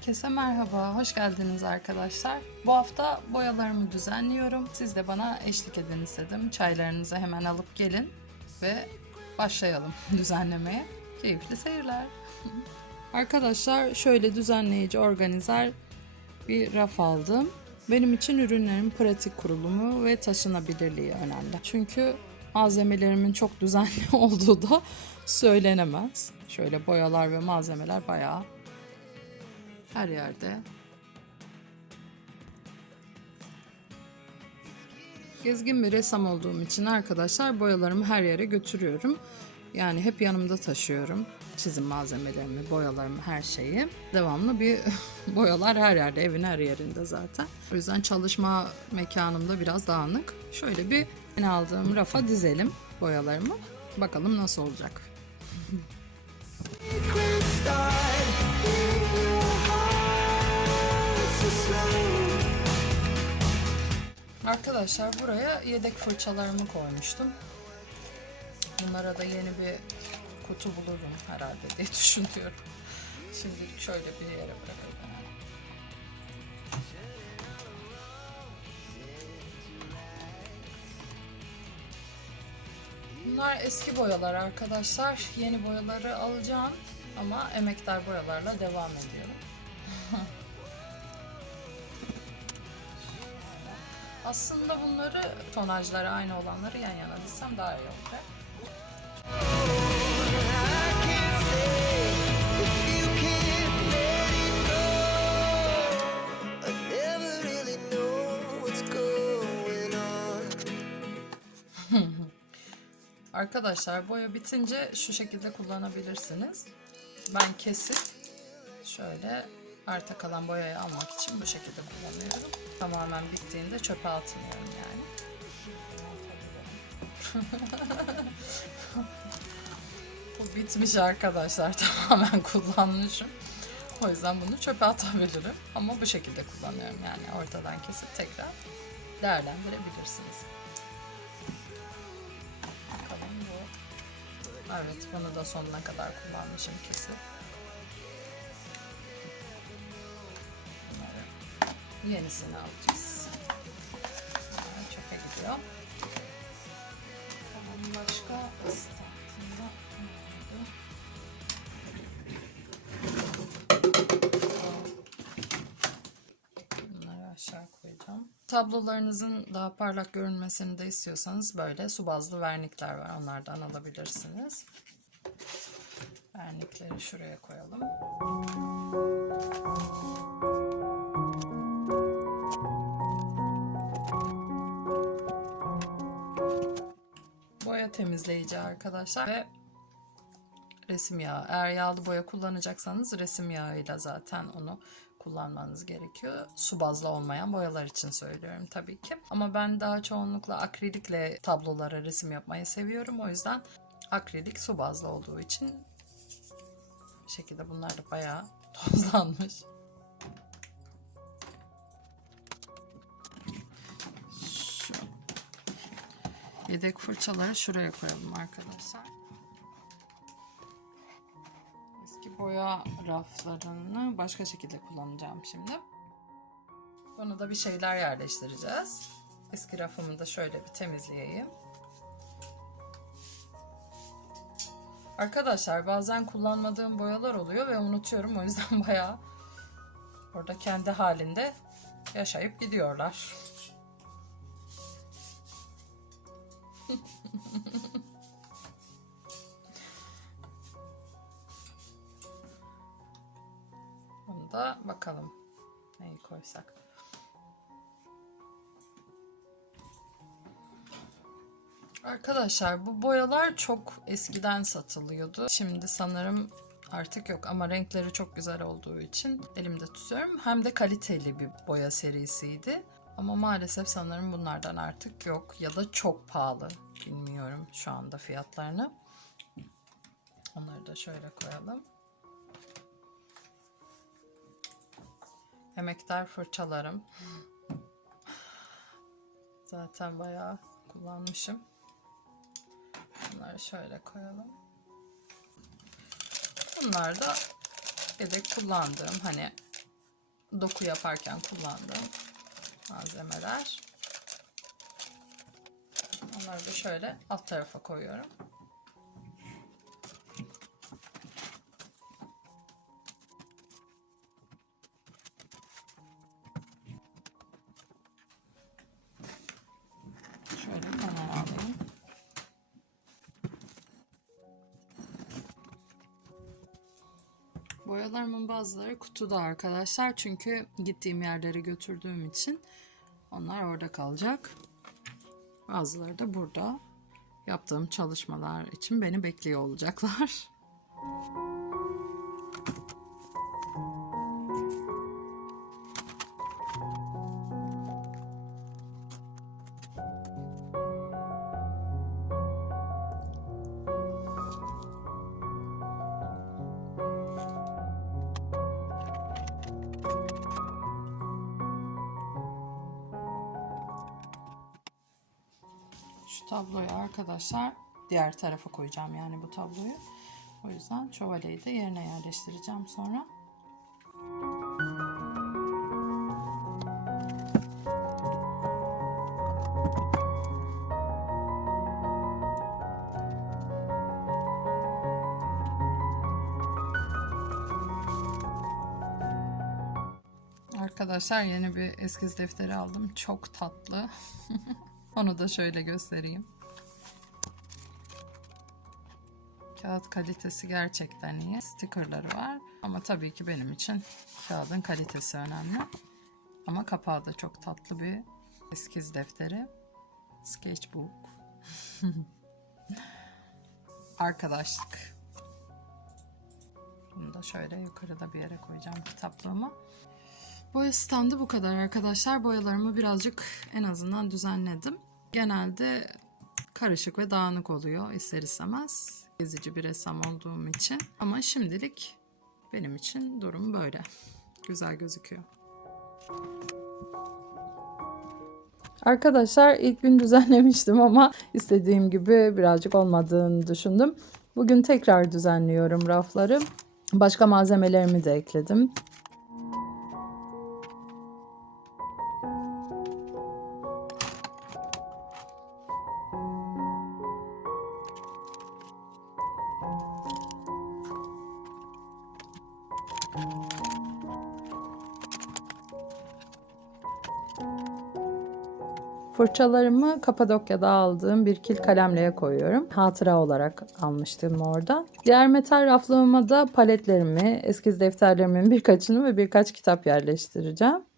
Herkese merhaba, hoş geldiniz arkadaşlar. Bu hafta boyalarımı düzenliyorum. Siz de bana eşlik edin istedim. Çaylarınızı hemen alıp gelin ve başlayalım düzenlemeye. Keyifli seyirler. Arkadaşlar şöyle düzenleyici organizer bir raf aldım. Benim için ürünlerin pratik kurulumu ve taşınabilirliği önemli. Çünkü malzemelerimin çok düzenli olduğu da söylenemez. Şöyle boyalar ve malzemeler bayağı her yerde. Gezgin bir ressam olduğum için arkadaşlar boyalarımı her yere götürüyorum. Yani hep yanımda taşıyorum. Çizim malzemelerimi, boyalarımı, her şeyi. Devamlı bir boyalar her yerde, evin her yerinde zaten. O yüzden çalışma mekanımda biraz dağınık. Şöyle bir yeni aldığım rafa dizelim boyalarımı. Bakalım nasıl olacak. Arkadaşlar buraya yedek fırçalarımı koymuştum. Bunlara da yeni bir kutu bulurum herhalde diye düşünüyorum. Şimdilik şöyle bir yere bırakalım. Bunlar eski boyalar arkadaşlar. Yeni boyaları alacağım ama emektar boyalarla devam ediyorum. Aslında bunları tonajları aynı olanları yan yana dizsem daha iyi olacak. Arkadaşlar boya bitince şu şekilde kullanabilirsiniz. Ben kesip şöyle arta kalan boyayı almak için bu şekilde kullanıyorum. Tamamen bittiğinde çöpe atmıyorum yani. bu bitmiş arkadaşlar. Tamamen kullanmışım. O yüzden bunu çöpe atabilirim. Ama bu şekilde kullanıyorum yani ortadan kesip tekrar değerlendirebilirsiniz. Bakalım bu. Evet bunu da sonuna kadar kullanmışım kesin. Yenisini alacağız. Çöpe gidiyor. Tamam başka oldu? Bunları aşağı koyacağım. Tablolarınızın daha parlak görünmesini de istiyorsanız böyle su bazlı vernikler var. Onlardan alabilirsiniz. Vernikleri şuraya koyalım. Temizleyici arkadaşlar ve resim yağı. Eğer yağlı boya kullanacaksanız resim yağıyla zaten onu kullanmanız gerekiyor. Su bazlı olmayan boyalar için söylüyorum tabii ki. Ama ben daha çoğunlukla akrilikle tablolara resim yapmayı seviyorum. O yüzden akrilik su bazlı olduğu için şekilde bunlar da bayağı tozlanmış. Yedek fırçaları şuraya koyalım arkadaşlar. Eski boya raflarını başka şekilde kullanacağım şimdi. Bunu da bir şeyler yerleştireceğiz. Eski rafımı da şöyle bir temizleyeyim. Arkadaşlar bazen kullanmadığım boyalar oluyor ve unutuyorum. O yüzden bayağı orada kendi halinde yaşayıp gidiyorlar. Bunu da bakalım neyi koysak. Arkadaşlar bu boyalar çok eskiden satılıyordu. Şimdi sanırım artık yok ama renkleri çok güzel olduğu için elimde tutuyorum. Hem de kaliteli bir boya serisiydi. Ama maalesef sanırım bunlardan artık yok ya da çok pahalı. Bilmiyorum şu anda fiyatlarını. Onları da şöyle koyalım. Emektar fırçalarım. Zaten bayağı kullanmışım. Bunları şöyle koyalım. Bunlar da yedek kullandığım hani doku yaparken kullandığım malzemeler. Onları da şöyle alt tarafa koyuyorum. Boyalarımın bazıları kutuda arkadaşlar. Çünkü gittiğim yerlere götürdüğüm için onlar orada kalacak. Bazıları da burada. Yaptığım çalışmalar için beni bekliyor olacaklar. Tabloyu arkadaşlar diğer tarafa koyacağım yani bu tabloyu. O yüzden şövalyeyi de yerine yerleştireceğim sonra. Arkadaşlar yeni bir eskiz defteri aldım. Çok tatlı. Onu da şöyle göstereyim. Kağıt kalitesi gerçekten iyi. Stickerları var. Ama tabii ki benim için kağıdın kalitesi önemli. Ama kapağı da çok tatlı bir eskiz defteri. Sketchbook. Arkadaşlık. Bunu da şöyle yukarıda bir yere koyacağım kitaplığımı. Boya standı bu kadar arkadaşlar. Boyalarımı birazcık en azından düzenledim. Genelde karışık ve dağınık oluyor ister istemez. Gezici bir ressam olduğum için. Ama şimdilik benim için durum böyle. Güzel gözüküyor. Arkadaşlar ilk gün düzenlemiştim ama istediğim gibi birazcık olmadığını düşündüm. Bugün tekrar düzenliyorum rafları. Başka malzemelerimi de ekledim. Fırçalarımı Kapadokya'da aldığım bir kil kalemliğe koyuyorum. Hatıra olarak almıştım orada. Diğer metal raflığıma da paletlerimi, eskiz defterlerimin birkaçını ve birkaç kitap yerleştireceğim.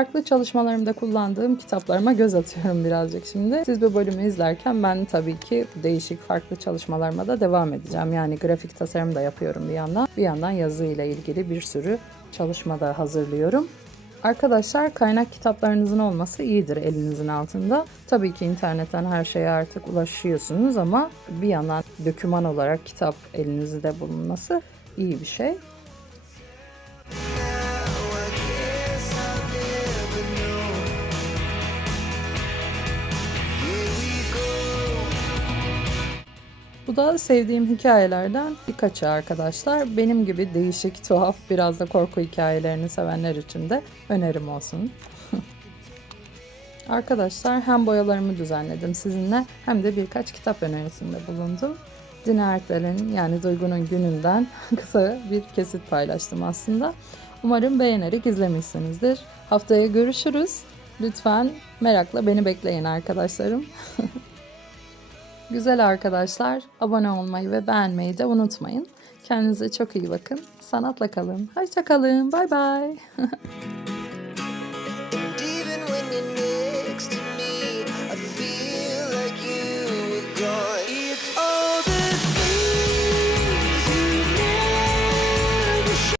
Farklı çalışmalarımda kullandığım kitaplarıma göz atıyorum birazcık şimdi. Siz bu bölümü izlerken ben tabii ki değişik farklı çalışmalarıma da devam edeceğim. Yani grafik tasarım da yapıyorum bir yandan. Bir yandan yazı ile ilgili bir sürü çalışma da hazırlıyorum. Arkadaşlar kaynak kitaplarınızın olması iyidir elinizin altında. Tabii ki internetten her şeye artık ulaşıyorsunuz ama bir yandan döküman olarak kitap elinizde bulunması iyi bir şey. Bu da sevdiğim hikayelerden birkaçı arkadaşlar. Benim gibi değişik, tuhaf, biraz da korku hikayelerini sevenler için de önerim olsun. Arkadaşlar hem boyalarımı düzenledim sizinle hem de birkaç kitap önerisinde bulundum. Dina Ertel'in yani Duygu'nun gününden kısa bir kesit paylaştım aslında. Umarım beğenerek izlemişsinizdir. Haftaya görüşürüz. Lütfen merakla beni bekleyin arkadaşlarım. Güzel arkadaşlar, abone olmayı ve beğenmeyi de unutmayın. Kendinize çok iyi bakın. Sanatla kalın. Hoşça kalın. Bay bay.